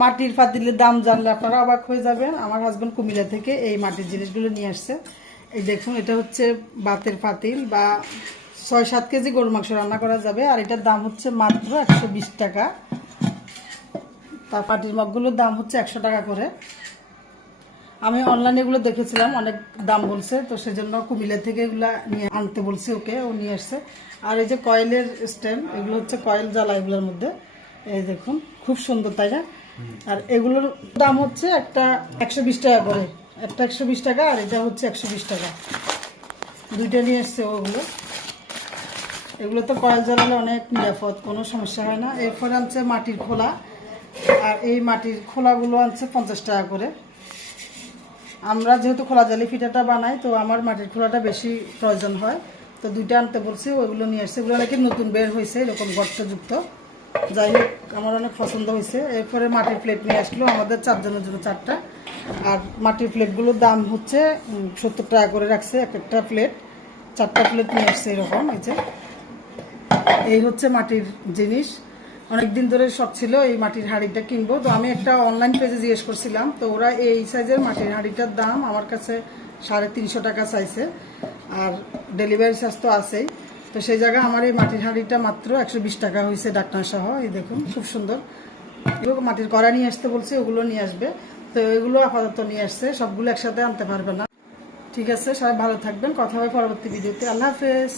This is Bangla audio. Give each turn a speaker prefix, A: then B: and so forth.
A: মাটির পাতিলের দাম জানলে আপনারা অবাক হয়ে যাবেন। আমার হাজবেন্ড কুমিল্লা থেকে এই মাটির জিনিসগুলো নিয়ে আসছে। এই দেখুন, এটা হচ্ছে বাতের পাতিল বা ছয় সাত কেজি গরু মাংস রান্না করা যাবে। আর এটার দাম হচ্ছে মাত্র একশো বিশ টাকা। তার পাটির মগগুলোর দাম হচ্ছে একশো টাকা করে। আমি অনলাইনে এগুলো দেখেছিলাম, অনেক দাম বলছে, তো সেজন্য কুমিল্লা থেকে এগুলো নিয়ে আনতে বলছি ওকে, ও নিয়ে আসছে। আর এই যে কয়েলের স্ট্যান্ড এগুলো হচ্ছে কয়েল জ্বালা এগুলোর মধ্যে। এই দেখুন, খুব সুন্দর, তাই না? আর এগুলোর দাম হচ্ছে একটা একশো বিশ টাকা করে। একটা একশো বিশ টাকা আর এটা হচ্ছে একশো বিশ টাকা। দুইটা নিয়ে এসছে ওগুলো। এগুলো তো কয়েল জ্বালালে অনেক নিরাপদ, কোনো সমস্যা হয় না। এরপরে আনছে মাটির খোলা। আর এই মাটির খোলাগুলো আনছে পঞ্চাশ টাকা করে। আমরা যেহেতু খোলা জালি ফিটাটা বানাই, তো আমার মাটির খোলাটা বেশি প্রয়োজন হয়। তো দুইটা আনতে বলছি, ওইগুলো নিয়ে আসছে ওগুলো নাকি নতুন বের হয়েছে, এরকম গর্তযুক্ত। যাই হোক, আমার অনেক পছন্দ হয়েছে। এরপরে মাটির প্লেট নিয়ে আসলো আমাদের চারজনের জন্য চারটা। আর মাটির প্লেটগুলোর দাম হচ্ছে সত্তর টাকা করে রাখছে এক একটা প্লেট চারটা প্লেট নিয়ে আসছে এরকম, এই যে। এই হচ্ছে মাটির জিনিস। অনেক দিন ধরে শখ ছিল এই মাটির হাঁড়িটা কিনবো। তো আমি একটা অনলাইন পেজে জিজ্ঞেস করছিলাম, তো ওরা এই সাইজের মাটির হাঁড়িটার দাম আমার কাছে সাড়ে তিনশো টাকা চাইছে। আর ডেলিভারি চার্জ তো আছেই। তো সেই জায়গায় আমার এই মাটির হাঁড়িটা মাত্র একশো বিশ টাকা হয়েছে ডাক্তার সহ, এই দেখুন, খুব সুন্দর। এগুলো মাটির কড়া নিয়ে আসতে বলছে, ওগুলো নিয়ে আসবে। তো এগুলো আপাতত নিয়ে আসছে, সবগুলো একসাথে আনতে পারবে না। ঠিক আছে, সবাই ভালো থাকবেন, কথা হবে পরবর্তী ভিডিওতে। আল্লাহ হাফেজ।